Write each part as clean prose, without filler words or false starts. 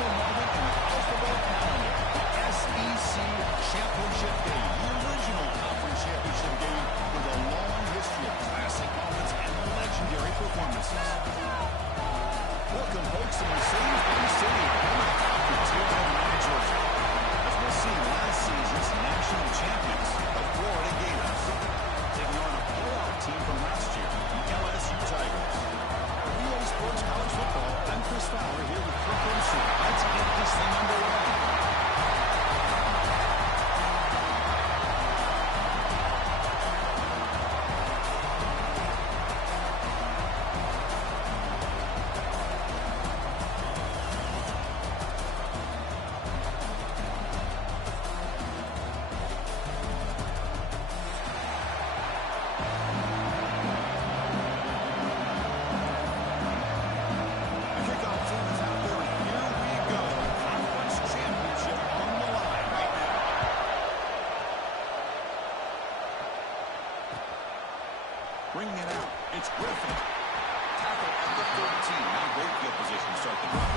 special moment in the football calendar. SEC Championship Game, the original conference championship game with a long history of classic moments and legendary performances. Welcome, folks, to Mercedes-Benz Stadium, home of the Falcons here in Atlanta, Georgia. As we'll see, last season's national champions, the Florida Gators, taking on a playoff team from last year, the LSU Tigers. For EA Sports College Football, I'm Chris Fowler here with Kirk Herbstreit. Let's get this thing underway. Bringing it out, it's Griffin. Tackle at the 13. Now great field position to start the drive.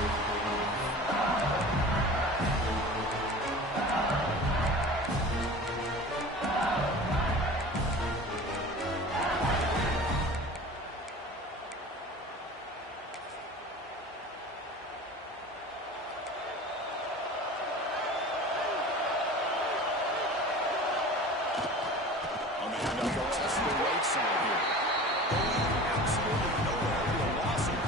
On the handoff, they'll test the right side here. Absolutely nowhere to a loss here.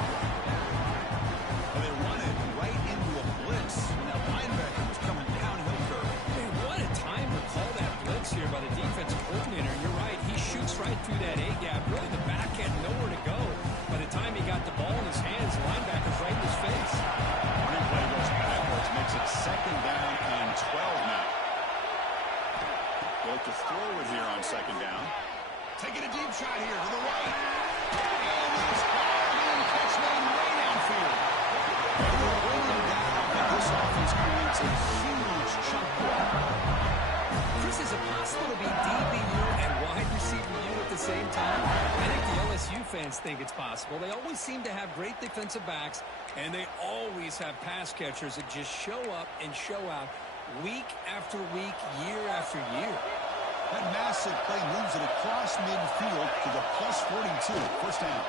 And they run it right into a blitz. And that linebacker was coming downhill curve. Hey, what a time to call that blitz here by the defensive coordinator. You're right, he shoots right through that A-gap. Really, the back had nowhere to go. By the time he got the ball in his hands, the linebacker's right in his face. Replay goes backwards, makes it 2nd down and 12 now. They look to throw it here on 2nd down. Taking a deep shot here to the right. And it's hard and catch made way downfield. They will bring him down, and this offense creates a huge chunk play. Chris, is it possible to be DBU and wide receiver U at the same time? I think the LSU fans think it's possible. They always seem to have great defensive backs, and they always have pass catchers that just show up and show out week after week, year after year. That massive play moves it across midfield to the +42. First down.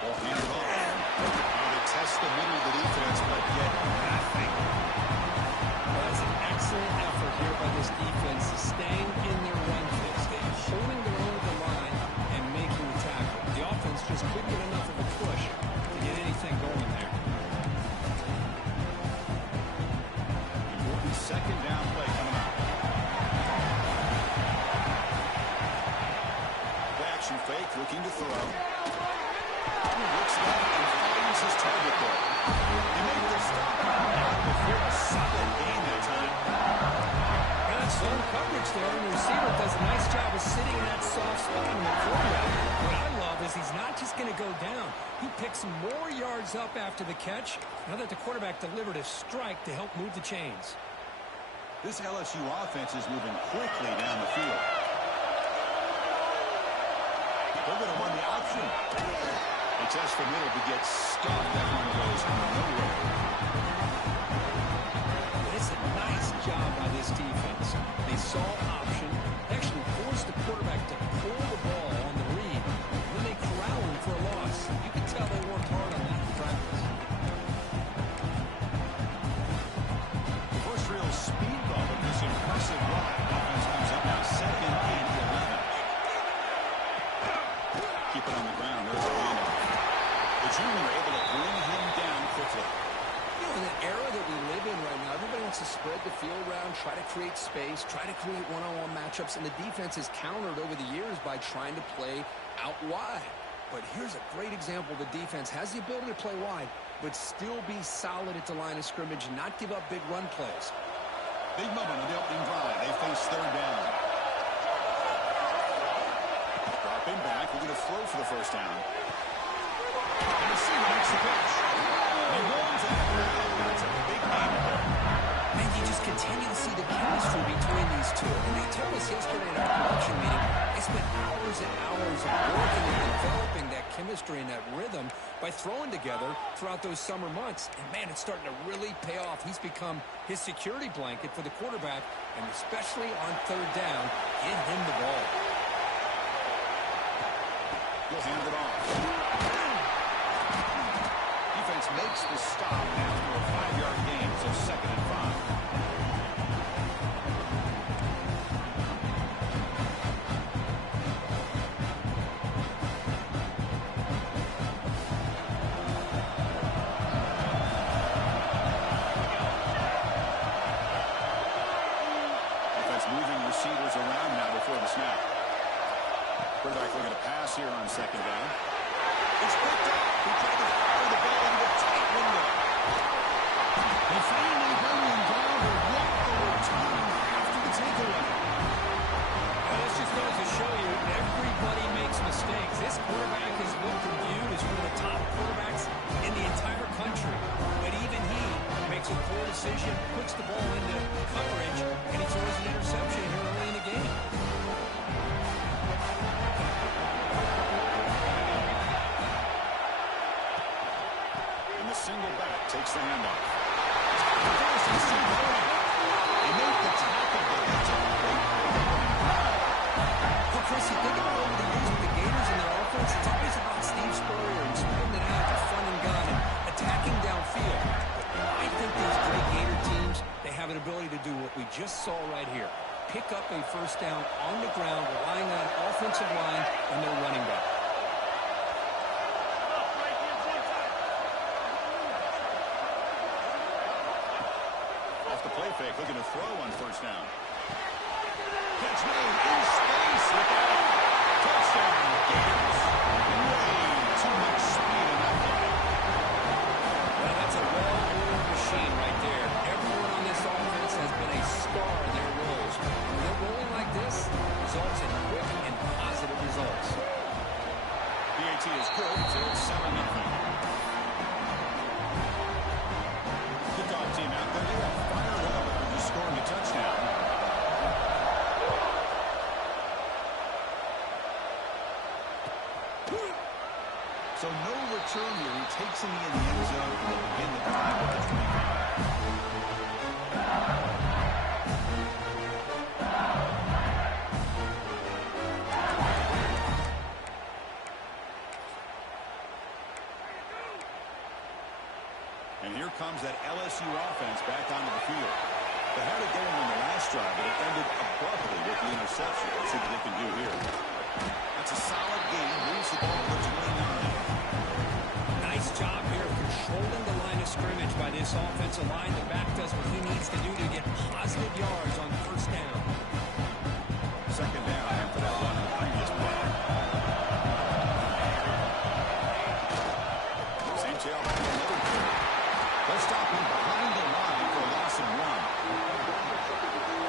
Ball handed off. Now they test the middle of the defense, but yet nothing. That's an excellent effort here by this defense, staying in their run fix, holding their own at the line and making the tackle. The offense just couldn't get enough of a push to get anything going there. Important 2nd down play coming up. Action fake, looking to throw. Looks left and finds his target there. He made the stop before a solid gain that time. Got zone coverage there, and the receiver does a nice job of sitting in that soft spot in the quarterback. What I love is he's not just going to go down. He picks more yards up after the catch, now that the quarterback delivered a strike to help move the chains. This LSU offense is moving quickly down the field. They're going to run the option. They test the middle to get stuffed. That one goes nowhere. It's a nice job by this defense. They saw option, actually forced the quarterback to pull the ball on the read, and then they corral him for a loss. You can tell they worked hard on that in practice. The first real speed bump of this impressive run. Offense comes up now 2nd and 11. Keep it on the ground. There's the handoff. The junior able to bring him down quickly. You know, in the era that we live in right now, everybody wants to spread the field around, try to create space, try to create one-on-one matchups, and the defense has countered over the years by trying to play out wide. But here's a great example. The defense has the ability to play wide, but still be solid at the line of scrimmage and not give up big run plays. Big moment on the opening drive. They face 3rd down. Dropping back, we're going to throw for the first down. And the receiver makes the catch. He runs after it. That's a big game there. And you just continue to see the chemistry between these two. And they told us yesterday in our production meeting, They spent hours and hours of working and developing that chemistry and that rhythm by throwing together throughout those summer months. And, man, it's starting to really pay off. He's become his security blanket for the quarterback, and especially on third down, get him the ball. He'll hand it off. Defense makes the stop after a 5-yard gain, so 2nd and 5. Moving receivers around now before the snap. Quarterback looking to pass here on 2nd down. It's picked up. He tried to fire the ball into a tight window. They finally bring him down to what the return after the takeaway. Well, this just goes to show you everybody makes mistakes. This quarterback is looked and viewed as one of the top quarterbacks in the entire country. But even he makes a poor decision, puts the ball into coverage, and he throws an interception here early in the game. And the single back takes the handoff. He made the tackle, but that's a great Well, Chris, you think about over the years with the Gators and their offense, it's always about Steve Spurrier and spreading it out to front and gun and attacking downfield. I think these great Gator teams, they have an ability to do what we just saw right here. Pick up a first down on the ground, relying on offensive line and their running back. Off the play fake, looking to throw on 1st down. Catch made in space with that touchdown. Gators. Way too much speed in that play. Well, that's a well-oiled machine right there. Everyone on this offense has been a star in their roles. When they're rolling like this, results in quick and positive results. PAT is good, so it's 7-0. Kickoff team out there. They are fired up after just scoring a touchdown. So no return here. He takes him in the end zone and will begin the drive at the 25. And here comes that LSU offense back onto the field. They had it going on the last drive, but it ended abruptly with the interception. Let's see what they can do here. That's a solid game. Moves the ball to 29. Nice job here of controlling the line of scrimmage by this offensive line. The back does what he needs to do to get positive yards on 1st down. 2nd down after that run in the previous play. St. Tail back in another play. They'll stop him behind the line for a loss of 1.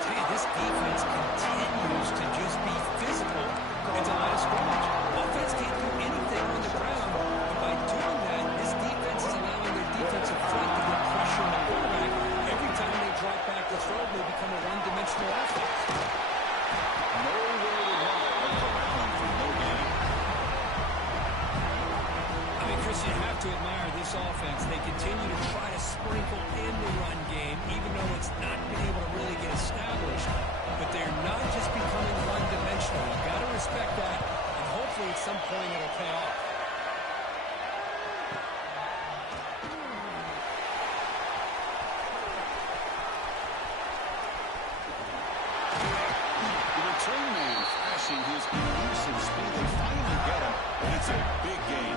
Tell you, this defense continues to just be physical at the line of scrimmage. Offense can't do anything on the ground, but by doing that, this defense is allowing their defensive front to get pressure on the quarterback. Every time they drop back to throw, they become a one-dimensional offense. Nowhere to run but for Allen for no gain. I mean, Chris, you have to admire this offense. They continue to try to sprinkle in the run game, even though it's not been able to really get established. But they're not just becoming one-dimensional. You've got to respect that, and hopefully at some point it'll pay off. The return man flashing his elusive speed. They finally get him, and it's a big gain.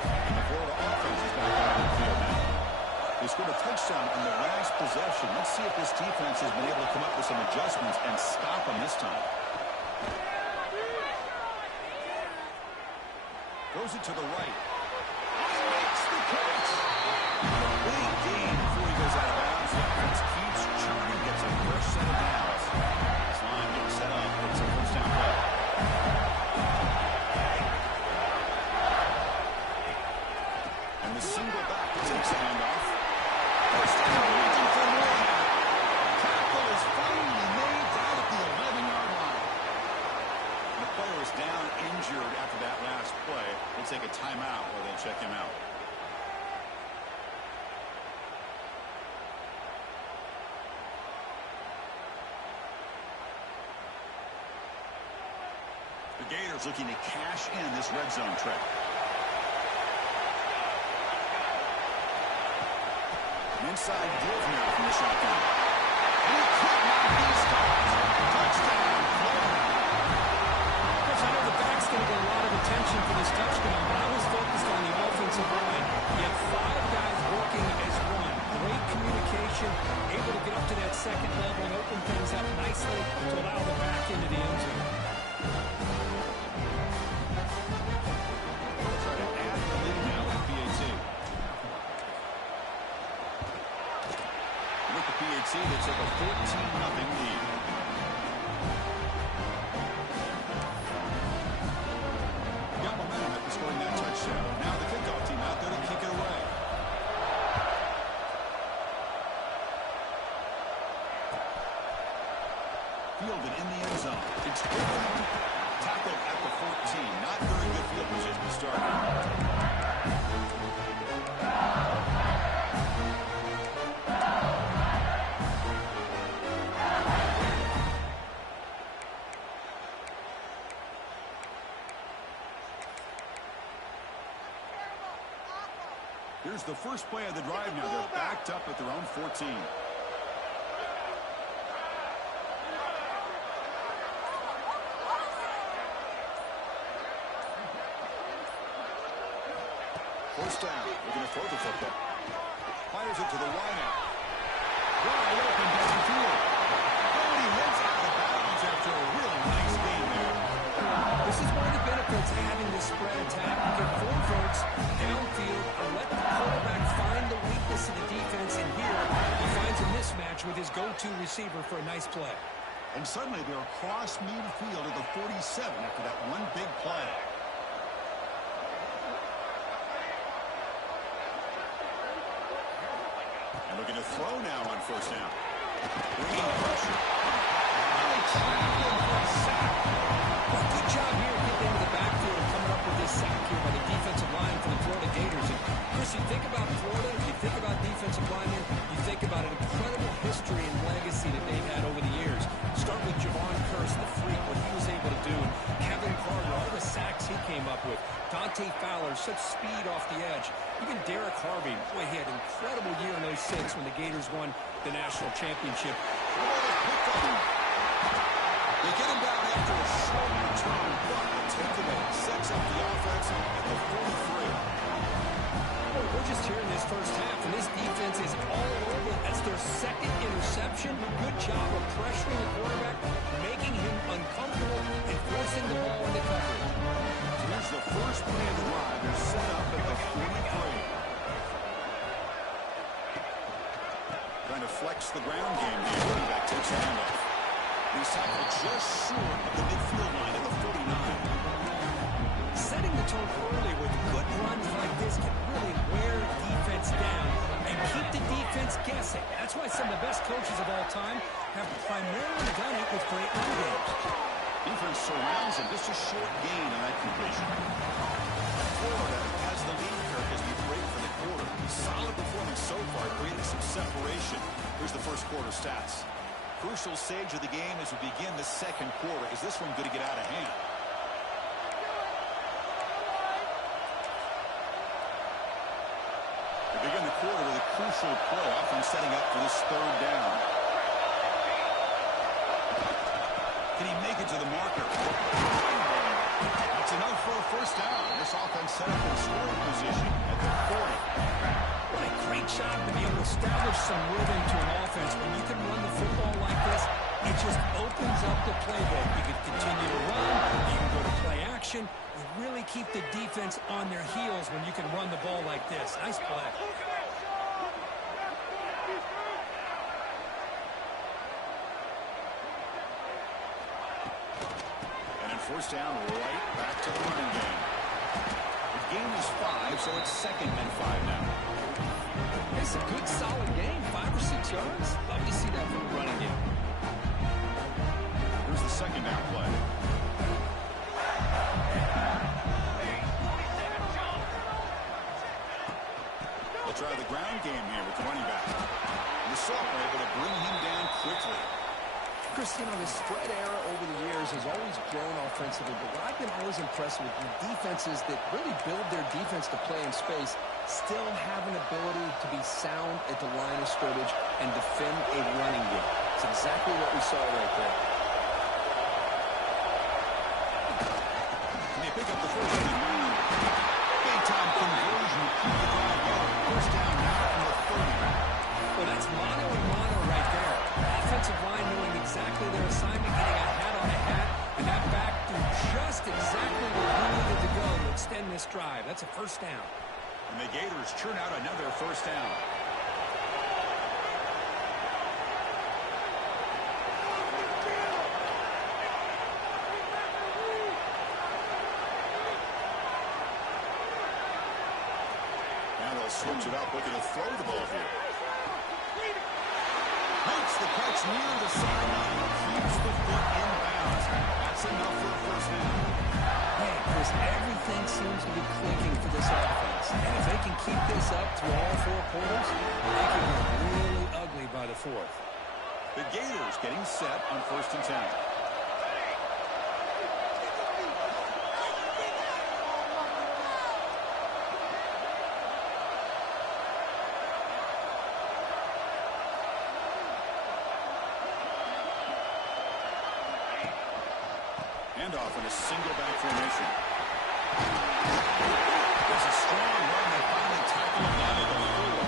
And the Florida offense is back out on the field now. They scored a touchdown on the last possession. Let's see if this defense has been able to come up with some adjustments and stop them this time. Throws it to the right. Makes the catch. Big gain before he goes out of bounds. The offense keeps churning, gets a fresh set of downs. This line getting set up. It's a 1st down play. And the single back takes the handoff. 1st down, looking for more. Gators looking to cash in this red zone trip. An inside give now from the shotgun. And he could not be stopped. Touchdown, Florida. Coach, I know the back's going to get a lot of attention for this touchdown, but I was focused on the offensive line. You have 5 guys working as one. Great communication, able to get up to that second level and open things up nicely to allow the back into the end zone. Try to add the lead now with PAT. With the PAT, they take a 14-0 lead. Got momentum after scoring that touchdown. Now the kickoff team out there to kick it away. Fielded in the end zone. It's tackled at the 14. Not very good field position to start. Here's the first play of the drive now. They're backed up at their own 14. First down. They're going to throw the football. Fires it to the wideout. Wide open downfield. Oh, he heads out of bounds after a real nice game there. This is one of the benefits of having this spread attack. You get 4 verts downfield and let the quarterback find the weakness of the defense. And here, he finds a mismatch with his go-to receiver for a nice play. And suddenly they're across midfield at the 47 after that one big play. And looking to throw now on first down. Bringing pressure. Well, good job here getting into the backfield and coming up with this sack here by the defensive line for the Florida Gators. And Chris, you think about Florida, you think about defensive linemen, you think about an incredible history and legacy that they've had over the years. Start with Javon Kearse, the freak, what he was able to do. Kevin Carter, all the sacks he came up with. Dante Fowler, such speed off the edge. Even Derek Harvey, boy, he had an incredible year in 06 when the Gators won the national championship. They get him down after a short return, but the takeaway sets up the offense at the 43. Well, we're just here in this first half, and this defense is all over. That's their second interception. Good job of pressuring the quarterback, making him uncomfortable, and forcing the ball into coverage. So here's the first play of the drive. They're set up at the 43. Trying to flex the ground game here. Running back takes the handoff. He's tackled just short of the midfield line at the 49. Setting the tone early with good runs like this can really wear defense down and keep the defense guessing. That's why some of the best coaches of all time have primarily done it with great run games. Defense surrounds him. Just a short gain on that completion. Florida has the lead, Kirk, as we break for the quarter. Solid performance so far, creating some separation. Here's the first quarter stats. Crucial stage of the game as we begin the second quarter. Is this one going to get out of hand? We begin the quarter with a crucial play, often setting up for this third down. Can he make it to the marker? That's enough for a first down. This offense set up in scoring position at the 40. What a great job to be able to establish some rhythm to an offense. When you can run the football like this, it just opens up the playbook. You can continue to run, you can go to play action. You really keep the defense on their heels when you can run the ball like this. Nice play. And in first down, right back to the running game. The game is 5, so it's second and 5 now. It's a good, solid game. 5 or 6 yards. Love to see that from the running game. Here's the second down play. They'll try the ground game here with the running back. And the Saints are able to bring him down quickly. Chris, you know, the spread era over the years has always grown offensively, but what I've been always impressed with defenses that really build their defense to play in space still have an ability to be sound at the line of scrimmage and defend a running game. It's exactly what we saw right there. And they pick up the first down. Big-time conversion. First down now from the 30. Well, that's mono and mono right there. Offensive line knowing exactly their assignment, getting a hat on a hat, and that back to just exactly where he needed to go to extend this drive. That's a first down. And the Gators churn out another first down. Now they'll switch it up, looking to throw the ball here. Makes the catch near the sideline. Keeps the foot in bounds. That's enough for a first down. Hey, Chris, everything seems to be clicking for this offense. And if they can keep this up through all four quarters, they can get really ugly by the fourth. The Gators getting set on 1st and 10. Handoff in a single back formation. There's a strong run. They finally tackle him down at the 4.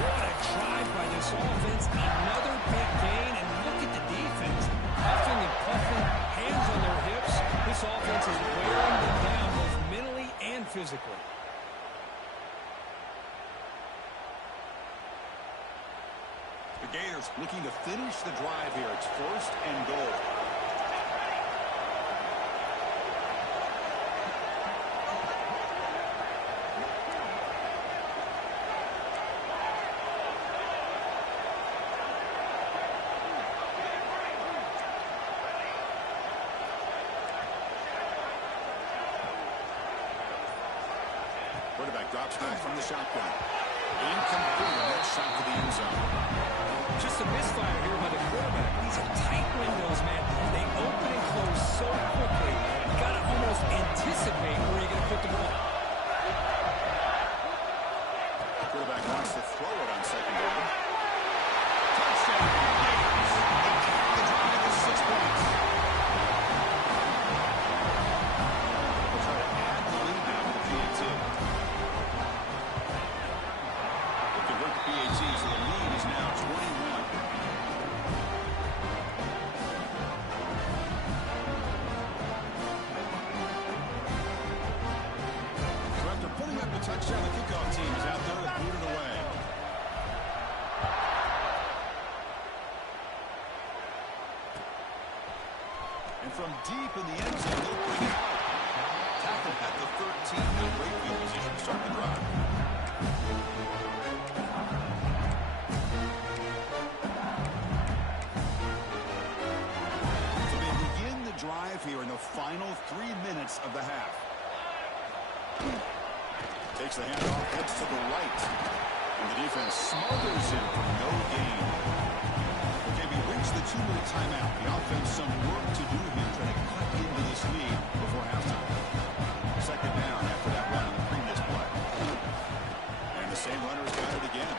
What a drive by this offense. Another big gain, and look at the defense. Huffing and puffing, hands on their hips. This offense is wearing them down both mentally and physically. The Gators looking to finish the drive here. It's 1st and goal. Quarterback drops back from the shotgun. Incomplete on that shot to the end zone. Just a misfire here by the quarterback. These are tight windows, man. They open and close so quickly. You got to almost anticipate where you're going to put the ball. The quarterback wants to throw it on 2nd down. Touchdown. The drive is 6 points. They'll try to add the lead now to the PAT. They convert the PAT, so the lead is now 21. So after putting up a touchdown, the kickoff team is out there to boot it away. And from deep in the end zone, they'll bring it out. Tackled at the 13. Now great field position to start the drive. So they begin the drive here in the final 3 minutes of the half. Takes the handoff, heads to the right. And the defense smothers him for no gain. Okay, we reach the 2-minute timeout. The offense some work to do here, trying to cut into this lead before halftime. 2nd down after that run on the previous play. And the same runner has got it again.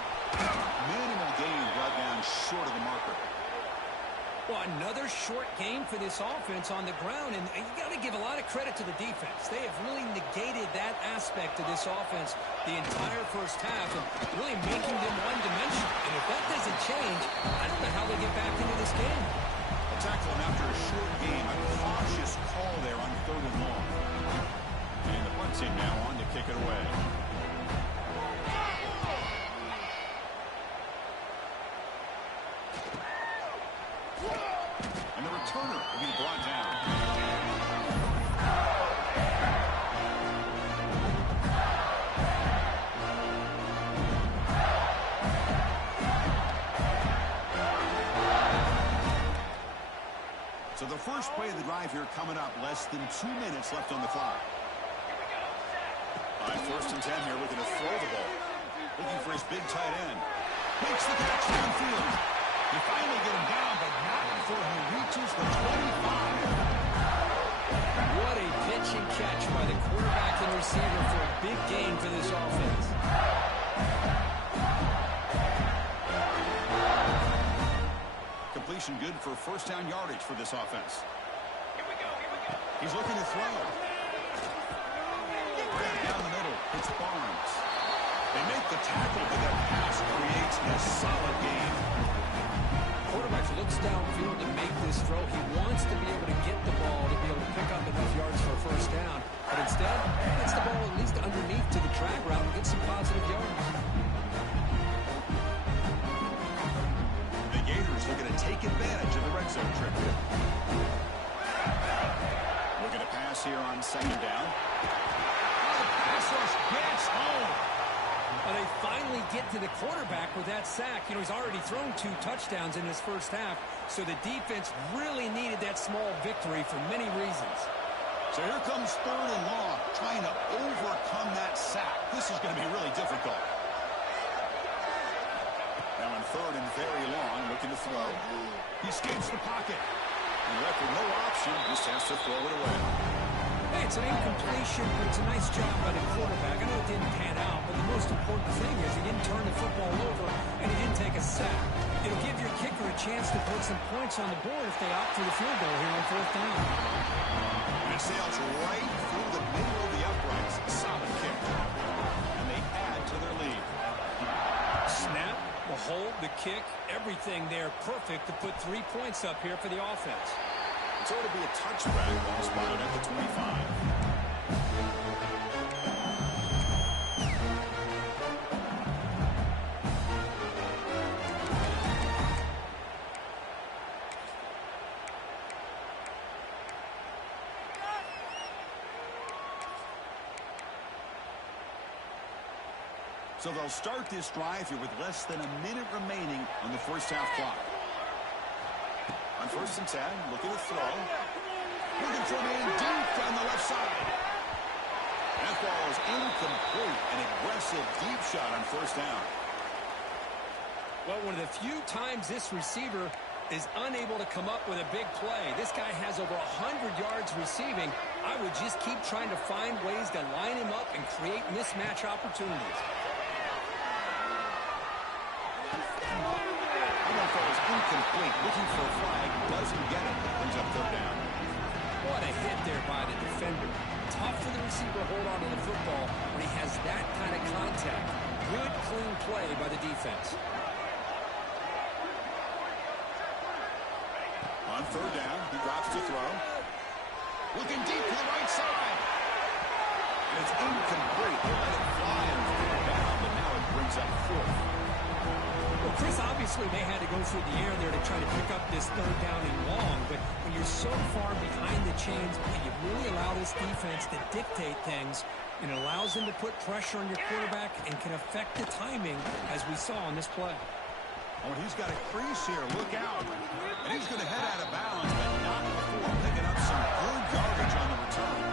Minimal gain brought down short of the marker. Well, another short game for this offense on the ground, and you got to give a lot of credit to the defense. They have really negated that aspect of this offense the entire first half, and really making them one-dimensional. And if that doesn't change, I don't know how they get back into this game. A tackle him after a short game. A cautious call there on 3rd and long. And the punt team now on to kick it away. And the returner will be brought down. So the first play of the drive here coming up. Less than 2 minutes left on the clock. On 1st and 10 here, looking to throw the ball. Looking for his big tight end. Makes the catch downfield. You finally get him down, but not before he reaches the 25. What a pitch and catch by the quarterback and receiver for a big gain for this offense. Completion good for first down yardage for this offense. Here we go. He's looking to throw. Down the middle, it's Barnes. They make the tackle, but that pass creates a solid gain. Quarterback looks downfield to make this throw. He wants to be able to get the ball to be able to pick up enough yards for a first down. But instead, he gets the ball at least underneath to the drag route and gets some positive yards. The Gators looking to take advantage of the red zone trip here. Looking to pass here on second down. Pass rush gets home. Well, they finally get to the quarterback with that sack. You know, he's already thrown 2 touchdowns in his first half, so the defense really needed that small victory for many reasons. So here comes third and long, trying to overcome that sack. This is going to be really difficult. Now on third and very long, looking to throw. He escapes the pocket. And left with no option, just has to throw it away. Hey, it's an incompletion, but it's a nice job by the quarterback. I know it didn't pan out, but the most important thing is he didn't turn the football over and he didn't take a sack. It'll give your kicker a chance to put some points on the board if they opt for the field goal here on fourth down. And it sails right through the middle of the uprights. Solid kick. And they add to their lead. Snap, the hold, the kick, everything there perfect to put 3 points up here for the offense. So it'll be a touchback ball spotted at the 25. So they'll start this drive here with less than a minute remaining on the first half clock. On first and 10, looking to throw. Looking for man deep down the left side. That ball is incomplete. An aggressive deep shot on first down. Well, one of the few times this receiver is unable to come up with a big play. This guy has over 100 yards receiving. I would just keep trying to find ways to line him up and create mismatch opportunities. Incomplete, looking for a flag, doesn't get it, brings up third down. What a hit there by the defender. Tough for the receiver to hold on to the football when he has that kind of contact. Good, clean play by the defense. On third down, he drops to throw. Looking deep to the right side. And it's incomplete. They let it fly on third down, but now it brings up fourth. Well, Chris, obviously they had to go through the air there to try to pick up this third down and long, but when you're so far behind the chains, you really allow this defense to dictate things, and it allows them to put pressure on your quarterback and can affect the timing, as we saw on this play. Oh, and he's got a crease here. Look out. And he's going to head out of bounds, but not before picking up some good yardage on the return.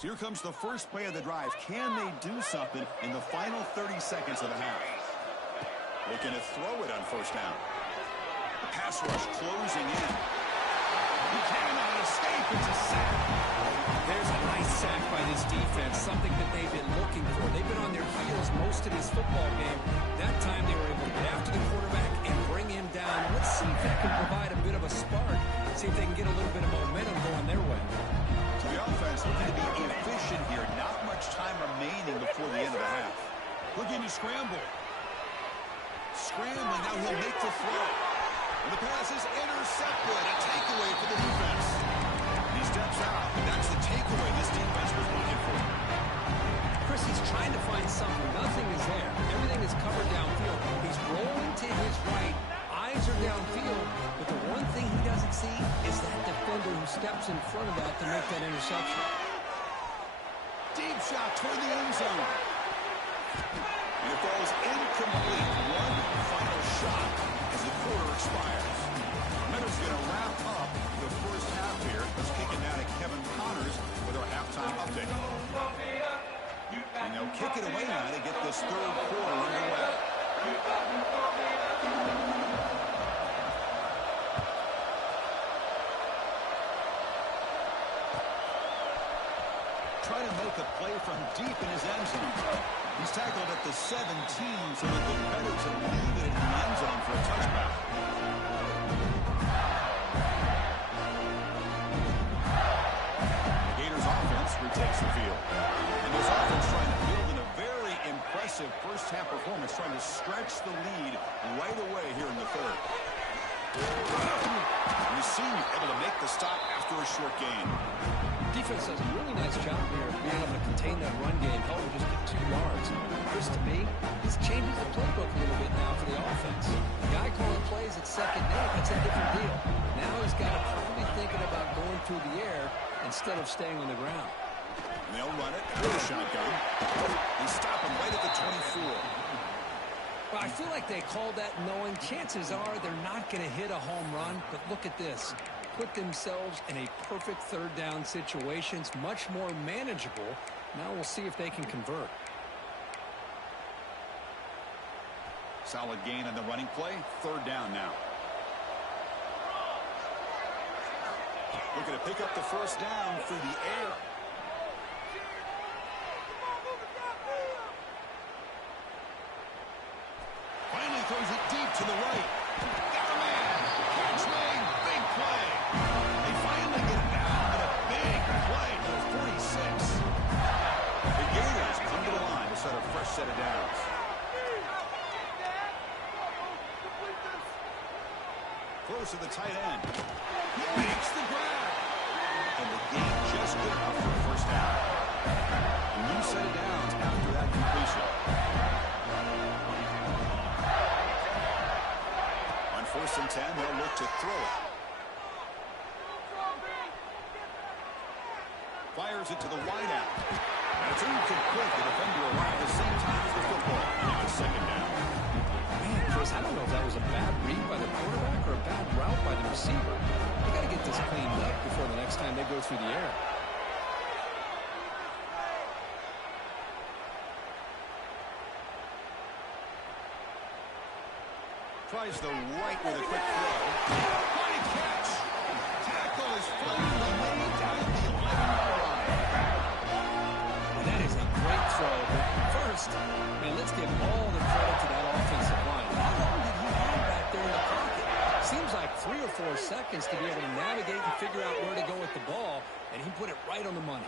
So here comes the first play of the drive. Can they do something in the final 30 seconds of the half? Looking to throw it on first down. The pass rush closing in. He cannot escape. It's a sack. There's a nice sack by this defense, something that they've been looking for. They've been on their heels most of this football game. That time they were able to get after the quarterback and bring him down. Let's see if that can provide a bit of a spark. See if they can get a little bit of momentum going their way. So the offense looking to be efficient here. Not much time remaining before the end of the half. Looking to scramble. Scrambling, now he'll make the throw. And the pass is intercepted. A takeaway for the defense. He steps out. That's the takeaway this defense was looking for. Chris, he's trying to find something. Nothing is there. Everything is covered downfield. He's rolling to his right. Eyes are downfield. But the one thing he doesn't see is that defender who steps in front of that to make that interception. Deep shot toward the end zone. And it falls incomplete. One final shot as the quarter expires. Minutes going to wrap up the first half here. Let's kick it now to Kevin Connors with our halftime update. And they'll kick it away now to get this third quarter underway. Try to make a play from deep in his end zone. He's tackled at the 17, so they look better to leave it in the end zone for a touchback. The Gators offense retakes the field. And this offense trying to build in a very impressive first-half performance, trying to stretch the lead right away here in the third. And the senior able to make the stop after a short gain. Defense does a really nice job here of being able to contain that run game, held just at 2 yards. Chris, to me, this changes the playbook a little bit now for the offense. The guy calling plays at second down, that's a different deal. Now he's got to probably thinking about going through the air instead of staying on the ground. And they'll run it with a shotgun. They stop him right at the 24. Well, I feel like they called that knowing chances are they're not going to hit a home run, but look at this. Put themselves in a perfect third down situation. It's much more manageable. Now we'll see if they can convert. Solid gain on the running play. Third down now. Looking to pick up the first down through the air. Finally throws it deep to the right. Got a man. Catch made. Big play. They finally get it down, but a big play to the 46. The Gators come to the line to set a fresh set of downs. Throws to the tight end. He makes the grab. And the gain just good enough for the first down. A new set of downs after that completion. On 1st and 10, they'll look to throw it. Fires it to the wideout. And it's incomplete. The defender arrived at the same time as the football. Now second down. Man, Chris, I don't know if that was a bad read by the quarterback or a bad route by the receiver. They got to get this cleaned up before the next time they go through the air. Tries the right with a quick throw. Great catch. Tackle is flying away down the 11-yard line. And that is a great throw. But first, man, let's give all the credit to that offensive line. How long did he have back there in the pocket? Seems like 3 or 4 seconds to be able to navigate and figure out where to go with the ball, and he put it right on the money.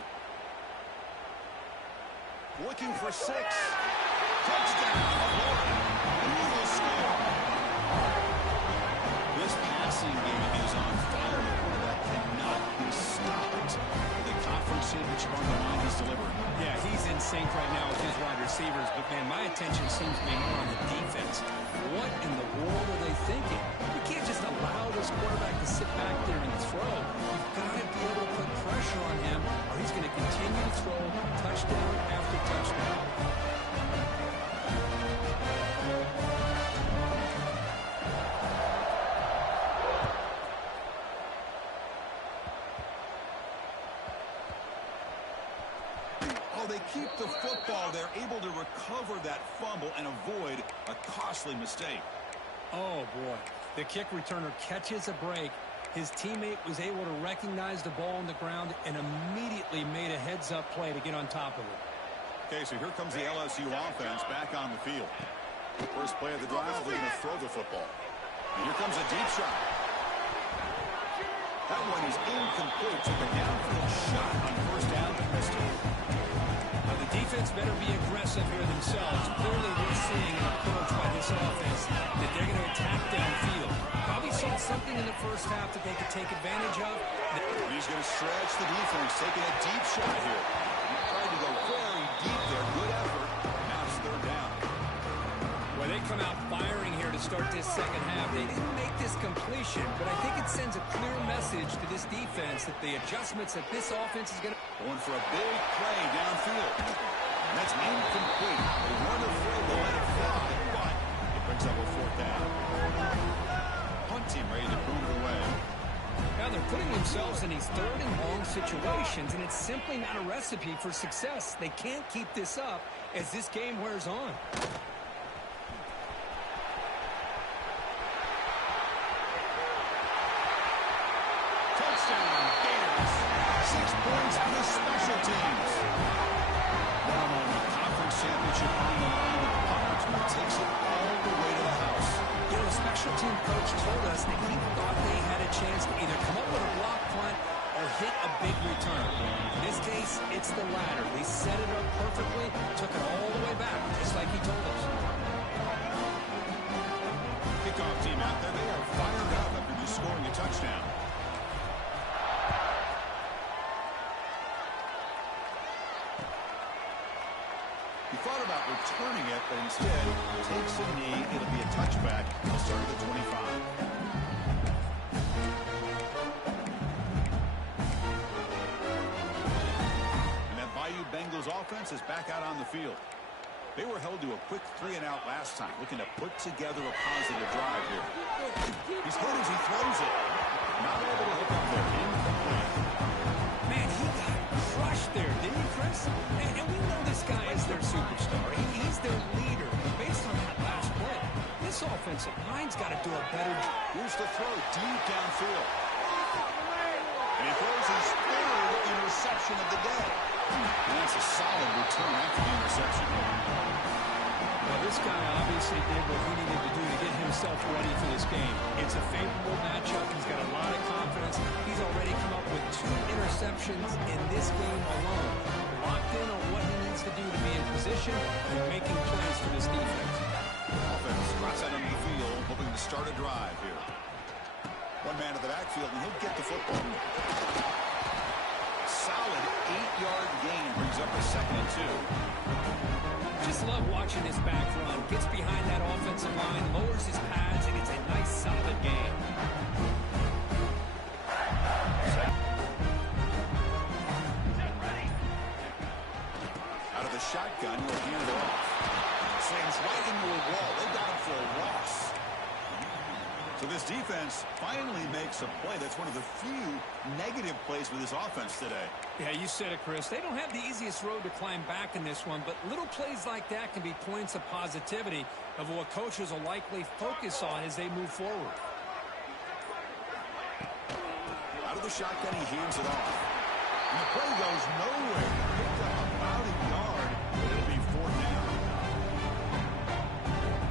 Looking for 6. Touchdown, Florida. The Eagles score. This passing game is on fire. The quarterback cannot be stopped. The conference championship on the line he's delivered. Yeah, he's in sync right now with his wide receivers, but man, my attention seems to be more on the defense. What in the world are they thinking? You can't just allow this quarterback to sit back there and throw. You've got to be able to put pressure on him, or he's going to continue to throw touchdown after touchdown. Oh, they keep the football. They're able to recover that fumble and avoid a costly mistake. Oh, boy. The kick returner catches a break. His teammate was able to recognize the ball on the ground and immediately made a heads-up play to get on top of it. Okay, so here comes the LSU offense back on the field. First play of the drive, they're going to throw the football. And here comes a deep shot. That one is incomplete. Took a downfield shot on first down and missed it. Now, the defense better be aggressive here themselves. Clearly, we're seeing an approach by this offense that they're going to attack downfield. Probably saw something in the first half that they could take advantage of. He's going to stretch the defense, taking a deep shot here. He tried to go very deep there. Good effort. Now it's third down. Well, they come out firing here to start this second half. They didn't make this completion, but I think it sends a clear message to this defense that the adjustments that this offense is going to... Going for a big play downfield. And that's incomplete. They weren't afraid to let it fly, but it brings up a fourth down. Punt team ready to move it away. Now they're putting themselves in these third and long situations, and it's simply not a recipe for success. They can't keep this up as this game wears on. Touchdown, Gators. 6 points for the special teams. Now on the conference championship on the line, the punt return takes it all the way to the house. You know, the special team coach told us that he thought they had a chance to either come up with a block punt or hit a big return. In this case, it's the latter. They set it up perfectly, took it all the way back, just like he told us. Kickoff team out there, they are fired up after just scoring a touchdown. He thought about returning it, but instead takes a knee. It'll be a touchback. He'll start at the 25. And that Bayou Bengals offense is back out on the field. They were held to a quick 3-and-out last time, looking to put together a positive drive here. He's hurt as he throws it. Not able to hook up there. Incomplete. Man, he got crushed there, didn't he, Chris? And we know this guy is their superstar. He's their leader. Based on that last play, this offensive line's got to do a better job. Here's the throw deep downfield. And he throws his third interception of the day. And that's a solid return after the interception. Well, this guy obviously did what he needed to do to get himself ready for this game. It's a favorable matchup. He's got a lot of confidence. He's already come up with 2 interceptions in this game alone. Locked in on what he needs to do to be in position and making plays for this defense. Offense drops out on the field, hoping to start a drive here. One man to the backfield, and he'll get the football. Solid 8-yard gain brings up a 2nd and 2. Just love watching this back run. Gets behind that offensive line, lowers his pads, and it's a nice, solid gain. Out of the shotgun, he'll hand it off. Slams right into a wall. They got him for a loss. So this defense finally makes a play. That's one of the few negative plays for this offense today. Yeah, you said it, Chris. They don't have the easiest road to climb back in this one, but little plays like that can be points of positivity of what coaches will likely focus on as they move forward. Out of the shotgun, he hands it off. And the play goes nowhere. Picked up about a yard, but it'll be 4th down.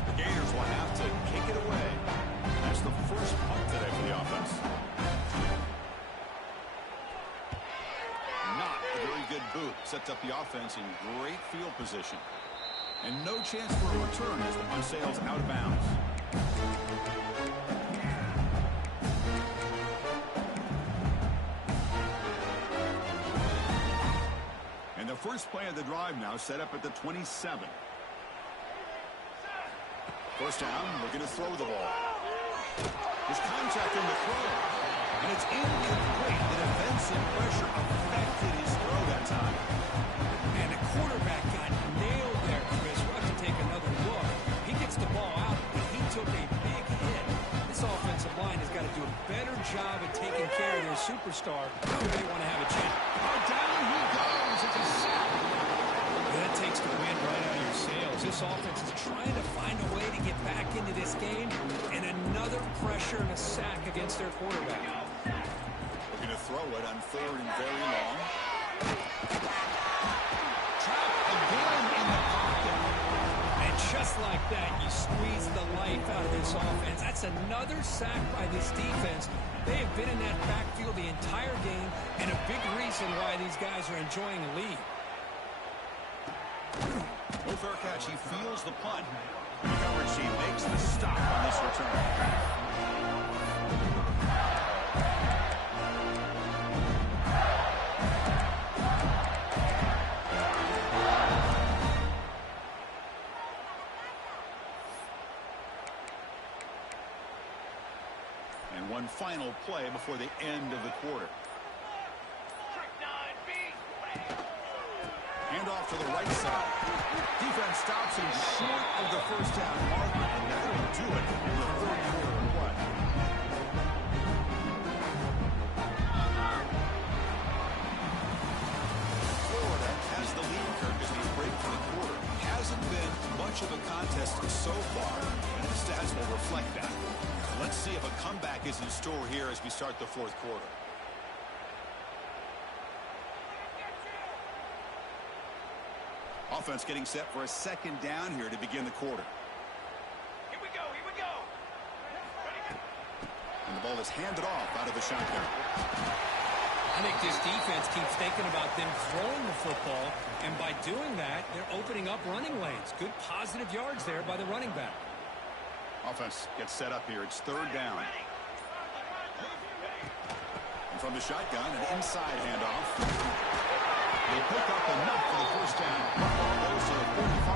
The Gators will have to kick it away. That's the first punt today for the offense. Not a very good boot. Sets up the offense in great field position. And no chance for a return as the punt sails out of bounds. And the first play of the drive now set up at the 27. First down, looking to throw the ball. There's contact in the throw, and it's incomplete. The defensive pressure affected his throw that time. And the quarterback got nailed there, Chris. We'll have to take another look. He gets the ball out, but he took a big hit. This offensive line has got to do a better job at taking care of their superstar if they want to have a chance. Oh, down he goes. It's a sack. the wind right out of your sails. This offense is trying to find a way to get back into this game, and another pressure and a sack against their quarterback. Looking to throw it on 3rd and very long. Trapped again in the pocket. And just like that, you squeeze the life out of this offense. That's another sack by this defense. They have been in that backfield the entire game, and a big reason why these guys are enjoying a lead. No fair catch. He feels the punt. The coverage team makes the stop on this return. And one final play before the end of the quarter. Hand off to the right side. Defense stops him short of the first down marker, and that will do it in the 3rd quarter of play. Florida has the lead, Kirk, as we break for the quarter. Hasn't been much of a contest so far, and the stats will reflect that. Let's see if a comeback is in store here as we start the 4th quarter. Offense getting set for a 2nd down here to begin the quarter. Here we go, here we go. And the ball is handed off out of the shotgun. I think this defense keeps thinking about them throwing the football, and by doing that, they're opening up running lanes. Good positive yards there by the running back. Offense gets set up here. It's 3rd down. And from the shotgun, an inside handoff. They pick up enough for the first down. Ball goes to the 45.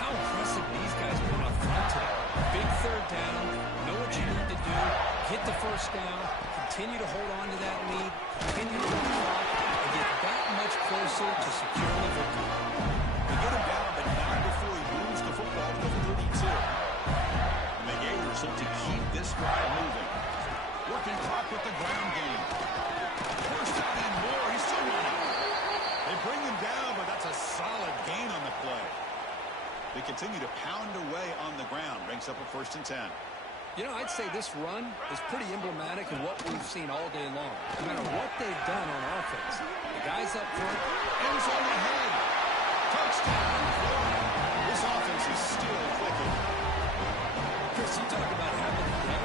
How impressive these guys were up front today. Big 3rd down. Know what you need to do. Hit the first down. Continue to hold on to that lead. Continue to run the clock. And get that much closer to securing the victory. They get him down, but not before he moves the football to the 32. And the Gators look to keep this drive moving. Working clock with the ground game. First down and more. He's still running. They bring him down, but that's a solid gain on the play. They continue to pound away on the ground. Brings up a 1st and 10. You know, I'd say this run is pretty emblematic of what we've seen all day long. No matter what they've done on offense. The guys up front. And he's on the head. Touchdown, Florida. This offense is still clicking. Chris, you talk about having a day.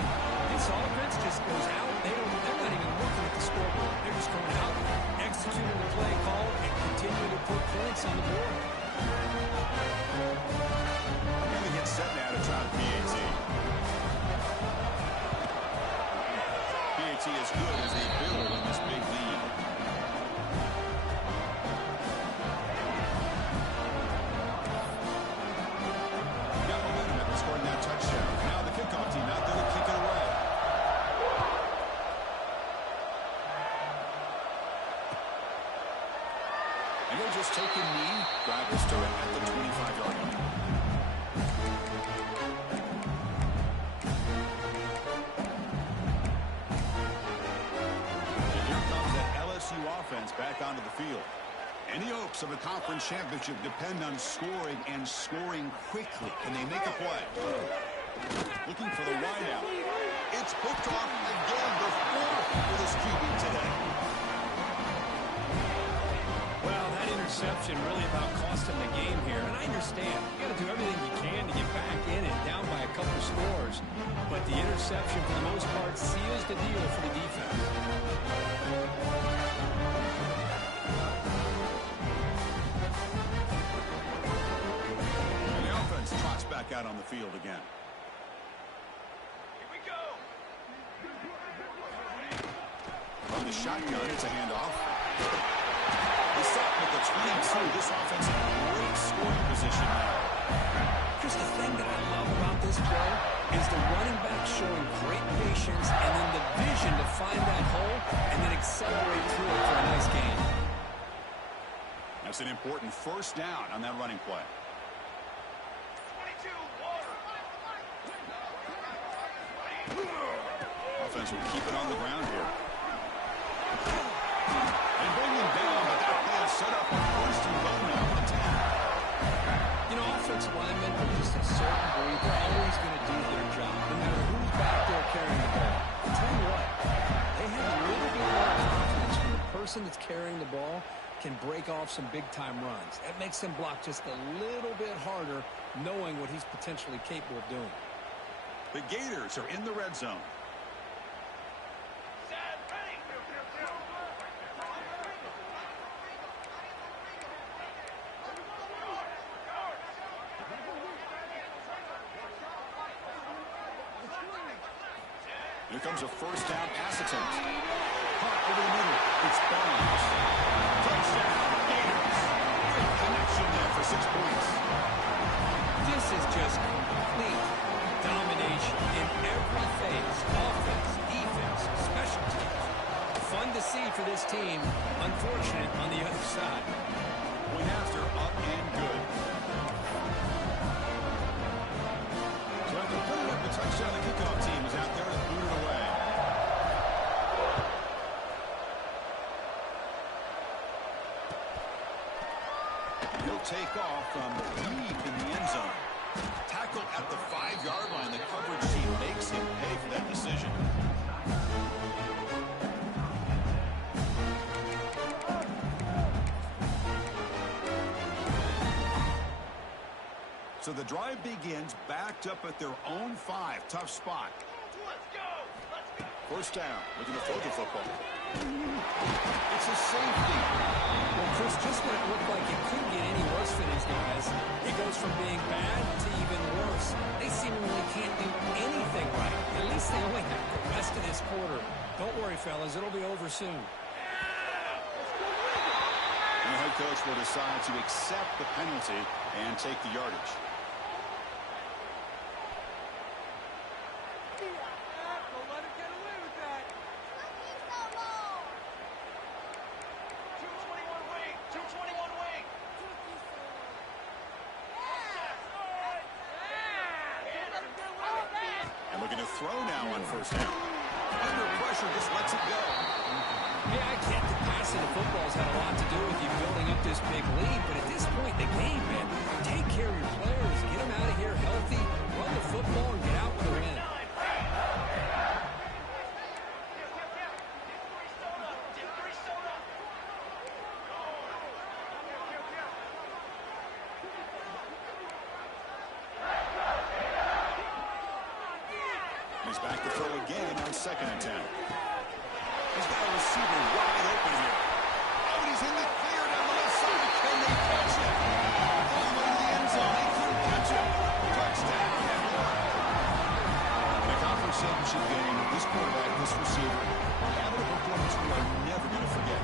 This offense just goes out. They're not even looking at the scoreboard. They're just going out, executing the play call, and continuing to put points on the board. And we get set now to try PAT. PAT is good as they build on this big lead. Got momentum after scoring that touchdown. Now the kickoff team out there to kick it away. And they'll just take a knee. Drive will start at the 25-yard line. And here comes that LSU offense back onto the field. Any hopes of a conference championship depend on scoring and scoring quickly. Can they make a play? Looking for the wideout. It's picked off again, the 4th for this QB today. Well, that interception really about cost him the game here. And I understand. You got to do everything you can to get back in and down by a couple scores. But the interception, for the most part, seals the deal for the defense. And the offense trots back out on the field again. Here we go. From the shotgun, it's a handoff. They stop with the 22. This offense in great scoring position now. Just the thing that I love about this play is the running back showing great patience and then the vision to find that hole and then accelerate through it for a nice gain. That's an important first down on that running play. 22, water. Offense will keep it on the ground here. And bring them down, but that play is set up on 1st and goal now. offensive linemen are just a certain breed. They're always going to do their job, no matter who's back there carrying the ball. I'll tell you what, they have a little bit more confidence when the person that's carrying the ball can break off some big-time runs. That makes them block just a little bit harder, knowing what he's potentially capable of doing. The Gators are in the red zone. Set, ready. Here comes a first down pass attempt. Caught over the middle. It's Barnes. Touchdown, Gators. Great connection there for 6 points. This is just complete domination in every phase. Offense, defense, special teams. Fun to see for this team. Unfortunate on the other side. Point after, up and good. So after putting up the touchdown, the kickoff team is out there to boot it away. He'll take off from deep in the end zone. Tackled at the 5-yard line. The coverage team makes him pay for that decision. So the drive begins backed up at their own 5. Tough spot. Let's go. Let's go. First down, looking to throw the football. It's a safety. Well, Chris, just when it looked like it couldn't get any worse for these guys, it goes from being bad to even worse. They seemingly can't do anything right. At least they only have the rest of this quarter. Don't worry, fellas. It'll be over soon. And the head coach will decide to accept the penalty and take the yardage. Don't let him get away with that. 221 wing. 221 wing. And looking to throw now on first down. Under pressure, just lets it go. Yeah, I get the passing the football's had a lot to do with you building up this big lead, but at this point in the game, man, take care of your players, get them out of here healthy, run the football, and get out with a win. He's back to throw again on 2nd and 10. He's got a receiver wide open here. Oh, and he's in the clear down the left side. Can they catch him? All the way to the end zone. They couldn't catch him. Touchdown. In a conference championship game, this quarterback, this receiver, having a performance we are never going to forget.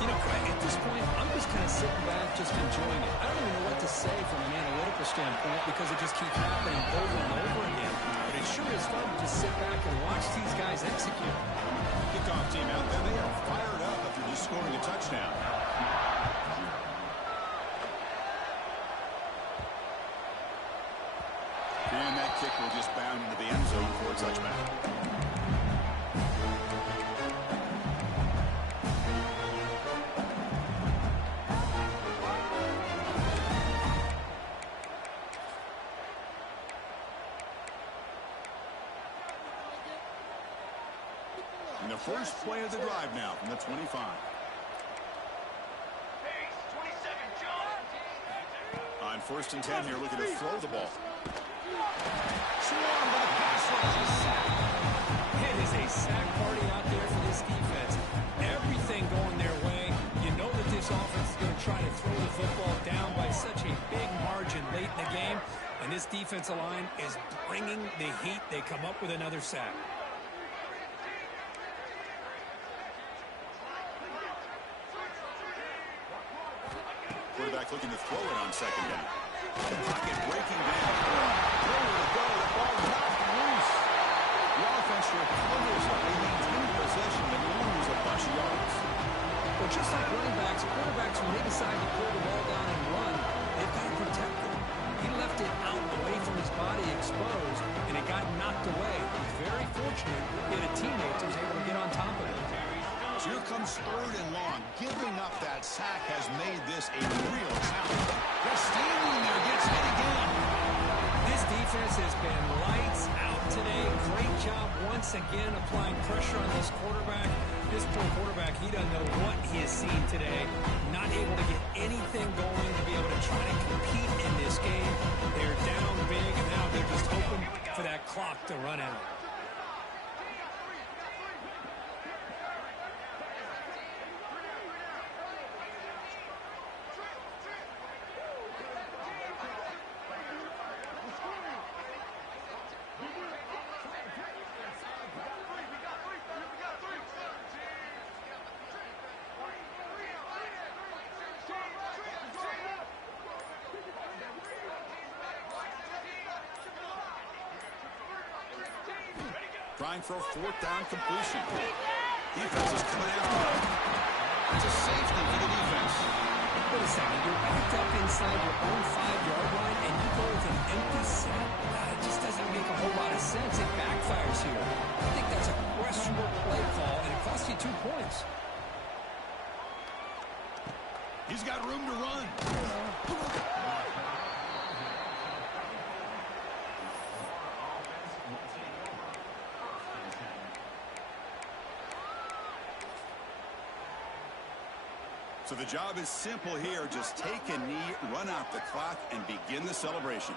You know, Craig, at this point, I'm just kind of sitting back, just enjoying it. I don't even know what to say from an analytical standpoint because it just keeps happening over and over again. But it sure is fun to just sit back and watch these guys execute. Kickoff team out there, they are fired up after just scoring a touchdown. And that kick will just bound into the end zone for a touchback. And the first play of the drive now from the 25. Pace. 27. Jump. On 1st and 10 here, looking to throw the ball. Swarm by the pass rush. It is a sack party out there for this defense. Everything going their way. You know that this offense is going to try to throw the football down by such a big margin late in the game. And this defensive line is bringing the heat. They come up with another sack. Quarterback looking to throw it on 2nd down. Pocket breaking down. Nowhere to go. The ball knocked loose. The offense recovers it. They maintain possession and lose a bunch of yards. Well, just like running backs, quarterbacks, when they decide to pull the ball down and run, they've got to protect it. He left it out away from his body exposed, and it got knocked away. He was very fortunate he had a teammate who was able to get on top of it. So here comes 3rd and long. Giving up that sack has made this a real challenge. They're standing there, gets hit again. This defense has been lights out today. Great job once again applying pressure on this quarterback. This poor quarterback, he doesn't know what he has seen today. Not able to get anything going to be able to try to compete in this game. They're down big, and now they're just hoping for that clock to run out. Trying for a 4th down completion. Defense is coming after him. It's a safety for the defense. Wait a second. You're backed up inside your own 5-yard line, and you go with an empty set. It just doesn't make a whole lot of sense. It backfires here. I think that's a questionable play call, and it costs you 2 points. He's got room to run. So the job is simple here. Just take a knee, run out the clock, and begin the celebration.